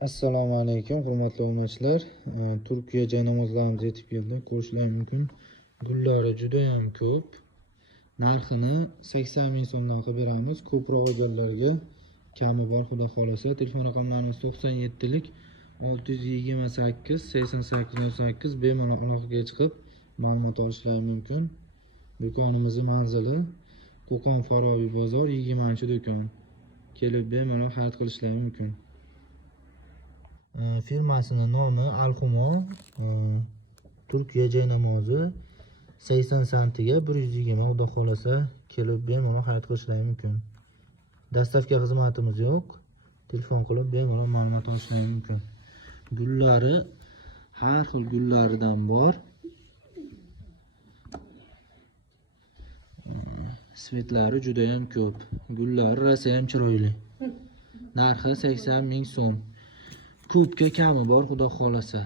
Assalomu alaykum, hurmatli obunachilar. Turkiya joy namozlarimiz yetib keldi. Ko'rishingiz mumkin. Gullari juda ham ko'p. Narxini 80 ming so'mdan qilib beramiz. Ko'proq olganlarga kami bor, xudo xolasa. Telefon raqamlarimiz 97 lik 628 8808. Bemalol aloqaga chiqib ma'lumot olishlari mumkin. Do'konimizning manzili Qo'qon Forobiy bozor 20-do'kon. Kelib bemalol xarid qilishlari mumkin. Firmasinin nomi Al-Humo. Turkiya joy namozi 80 santiga 120, xudo xolasa kelib bemalol xarid qilishlari mumkin. Dastavka xizmatimiz yo'q. Telefon qilib bemalol ma'lumot olishlari mumkin. Gullari har xil gullaridan bor. Svetlari juda ham ko'p. Gullari rosa ham chiroyli. Narxi 80 ming so'm. Ko'pga kami bor, xudo xolasa.